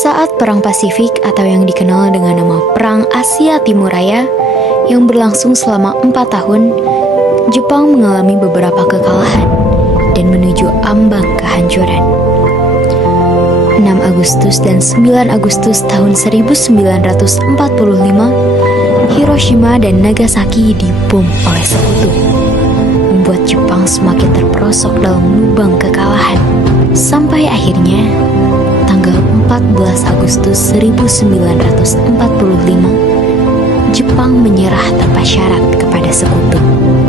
Saat Perang Pasifik atau yang dikenal dengan nama Perang Asia Timur Raya yang berlangsung selama 4 tahun, Jepang mengalami beberapa kekalahan dan menuju ambang kehancuran. 6 Agustus dan 9 Agustus tahun 1945, Hiroshima dan Nagasaki dibom oleh sekutu, membuat Jepang semakin terperosok dalam lubang kekalahan. Sampai akhirnya, tanggal 14 Agustus 1945, Jepang menyerah tanpa syarat kepada sekutu.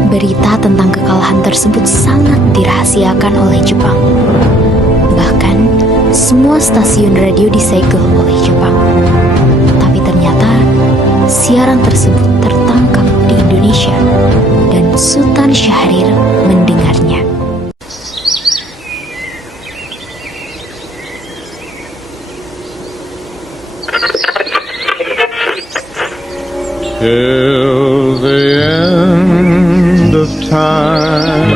Berita tentang kekalahan tersebut sangat dirahasiakan oleh Jepang. Bahkan, semua stasiun radio disegel oleh Jepang. Tapi ternyata, siaran tersebut tertangkap di Indonesia dan Sultan Syahrir mendengarnya. Till the end of time.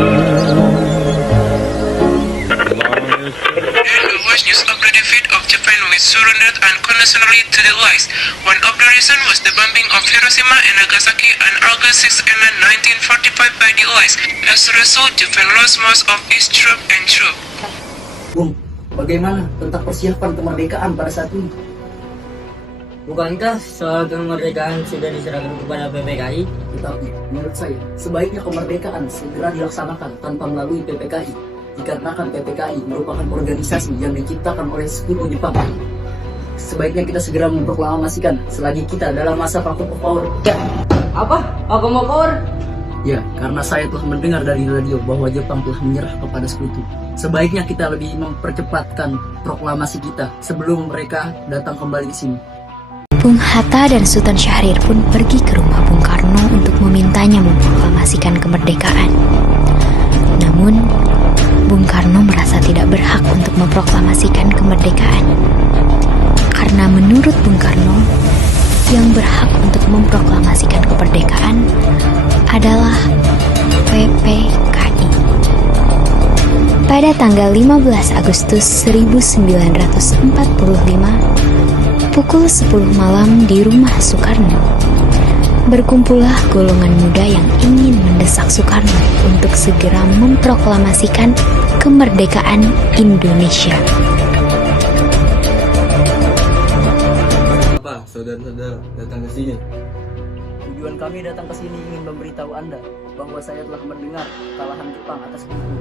The worst news of the defeat of Japan was surrendered unconditionally to the Allies. One of the reasons was the bombing of Hiroshima and Nagasaki on August 6 and 1945 by the Allies. As a result, Japan lost most of its troops and troops. Bung, bagaimana tentang persiapan kemerdekaan pada saat ini? Bukankah soal kemerdekaan sudah diserahkan kepada PPKI? Tetapi menurut saya, sebaiknya kemerdekaan segera dilaksanakan tanpa melalui PPKI. Dikarenakan PPKI merupakan organisasi yang diciptakan oleh sekutu Jepang. Sebaiknya kita segera memproklamasikan selagi kita dalam masa vakum of power. Ya, apa? Aku mau power? Ya, karena saya telah mendengar dari radio bahwa Jepang telah menyerah kepada sekutu. Sebaiknya kita lebih mempercepatkan proklamasi kita sebelum mereka datang kembali ke sini. Bung Hatta dan Sultan Syahrir pun pergi ke rumah Bung Karno untuk memintanya memproklamasikan kemerdekaan. Namun, Bung Karno merasa tidak berhak untuk memproklamasikan kemerdekaan. Karena menurut Bung Karno, yang berhak untuk memproklamasikan kemerdekaan adalah PPKI. Pada tanggal 15 Agustus 1945, pukul 10 malam di rumah Soekarno, berkumpullah golongan muda yang ingin mendesak Soekarno untuk segera memproklamasikan kemerdekaan Indonesia. Apa saudara-saudara datang ke sini? Tujuan kami datang ke sini ingin memberitahu Anda bahwa saya telah mendengar kekalahan Jepang atas sekutu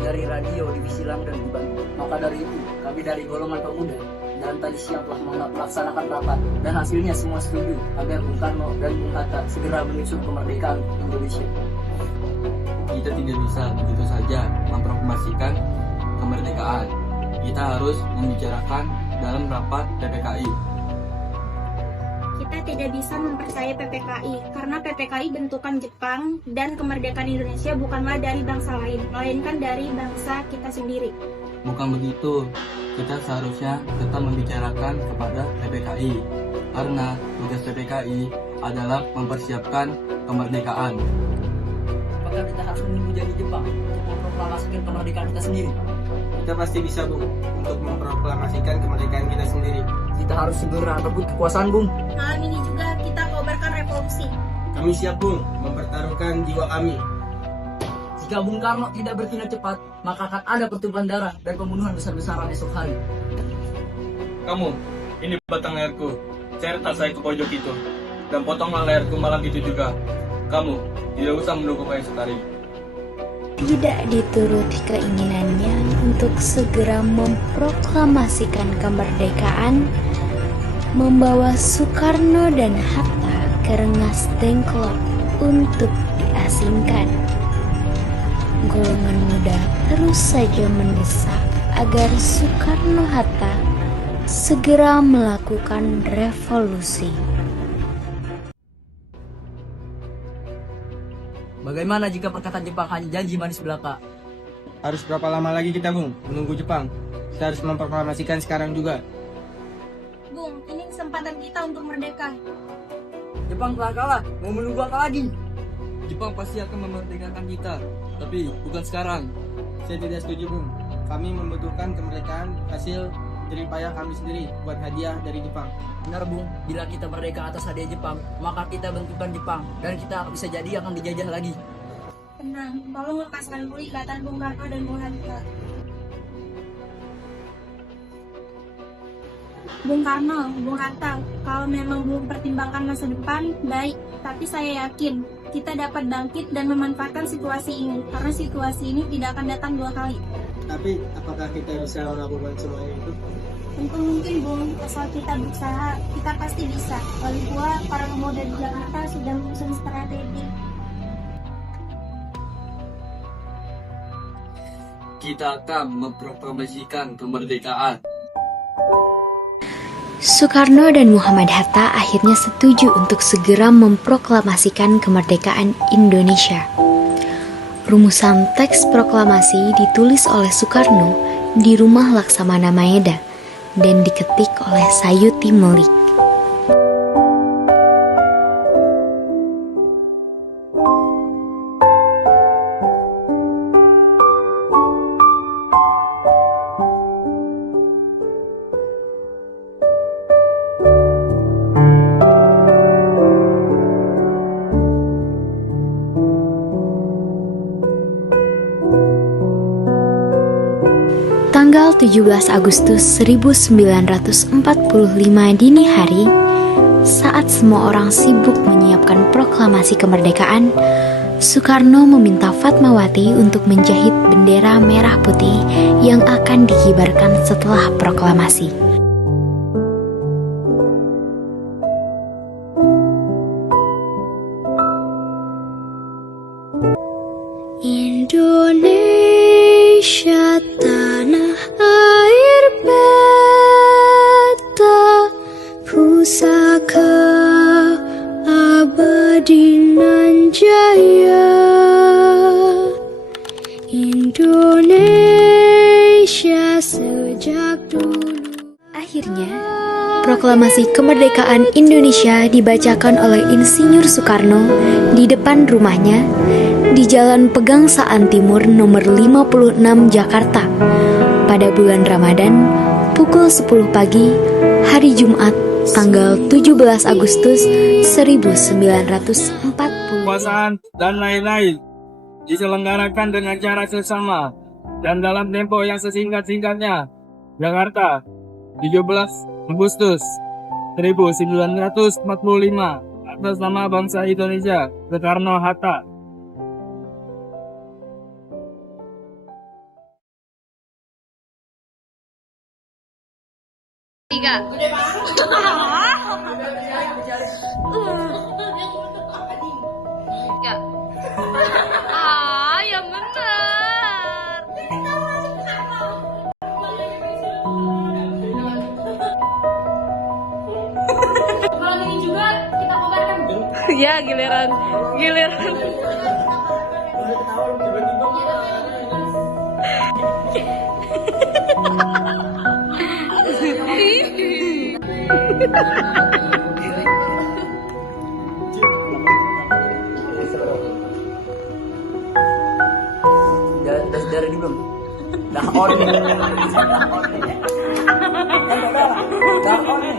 dari radio divisi Langdan di Bandung. Maka dari itu, kami dari golongan pemuda dan tadi siang telah melaksanakan rapat dan hasilnya semua setuju agar Bung Karno dan Bung Hatta segera menyusun kemerdekaan Indonesia. Kita tidak bisa begitu saja memproklamasikan kemerdekaan. Kita harus membicarakan dalam rapat PPKI. Kita tidak bisa mempercayai PPKI karena PPKI bentukan Jepang dan kemerdekaan Indonesia bukanlah dari bangsa lain, melainkan dari bangsa kita sendiri. Bukan begitu, kita seharusnya tetap membicarakan kepada PPKI karena tugas PPKI adalah mempersiapkan kemerdekaan. Apakah kita harus menunggu janji Jepang untuk memproklamasikan kemerdekaan kita sendiri? Kita pasti bisa, Bung, untuk memproklamasikan kemerdekaan kita sendiri. Kita harus segera rebut kekuasaan, Bung. Malam ini juga kita kobarkan revolusi. Kami siap, Bung, mempertaruhkan jiwa kami. Jika Bung Karno tidak bertindak cepat, maka akan ada pertumpahan darah dan pembunuhan besar-besaran esok hari. Kamu, ini batang leherku. Seret saya ke pojok itu, dan potonglah leherku malam itu juga. Kamu tidak usah menunggu esok hari. Tidak dituruti keinginannya untuk segera memproklamasikan kemerdekaan, membawa Soekarno dan Hatta ke Rengas Dengklok untuk diasingkan. Golongan muda terus saja mendesak agar Soekarno-Hatta segera melakukan revolusi. Bagaimana jika perkataan Jepang hanya janji manis belaka? Harus berapa lama lagi kita, Bung, menunggu Jepang? Kita harus memproklamasikan sekarang juga. Bung, ini kesempatan kita untuk merdeka. Jepang telah kalah, mau menunggu apa lagi? Jepang pasti akan memerdekakan kita, tapi bukan sekarang. Saya tidak setuju, Bung. Kami membutuhkan kemerdekaan hasil jerih payah kami sendiri buat hadiah dari Jepang. Benar Bung, bila kita merdeka atas hadiah Jepang, maka kita bentukan Jepang dan kita bisa jadi akan dijajah lagi. Tenang, tolong lepaskan dulu ikatan Bung Karno dan Bung Hatta. Bung Karno, Bung Hatta, kalau memang belum pertimbangkan masa depan, baik. Tapi saya yakin kita dapat bangkit dan memanfaatkan situasi ini, karena situasi ini tidak akan datang dua kali. Tapi apakah kita bisa melakukan semuanya itu? Tentu mungkin Bung, asal kita berusaha, kita pasti bisa. Lagi pula, para pemuda di Jakarta sudah menyusun strategi. Kita akan memproklamasikan kemerdekaan. Soekarno dan Muhammad Hatta akhirnya setuju untuk segera memproklamasikan kemerdekaan Indonesia. Rumusan teks proklamasi ditulis oleh Soekarno di rumah Laksamana Maeda dan diketik oleh Sayuti Melik. Tanggal 17 Agustus 1945 dini hari, saat semua orang sibuk menyiapkan proklamasi kemerdekaan, Soekarno meminta Fatmawati untuk menjahit bendera merah putih yang akan dikibarkan setelah proklamasi. Indonesia tanah air beta, pusaka abadi nan jaya. Indonesia sejak dulu. Akhirnya, proklamasi kemerdekaan Indonesia dibacakan oleh Insinyur Soekarno di depan rumahnya di Jalan Pegangsaan Timur nomor 56 Jakarta pada bulan Ramadan pukul 10 pagi hari Jumat tanggal 17 Agustus 1940. Kekuasaan dan lain-lain diselenggarakan dengan cara sesama dan dalam tempo yang sesingkat-singkatnya. Jakarta, 17 Agustus 1945, atas nama bangsa Indonesia, Soekarno-Hatta. Yang benar. Kalau ini juga kita kobarkan. Ya, giliran. Udah sejarah ini belum? Dah on nih. Dah on nih.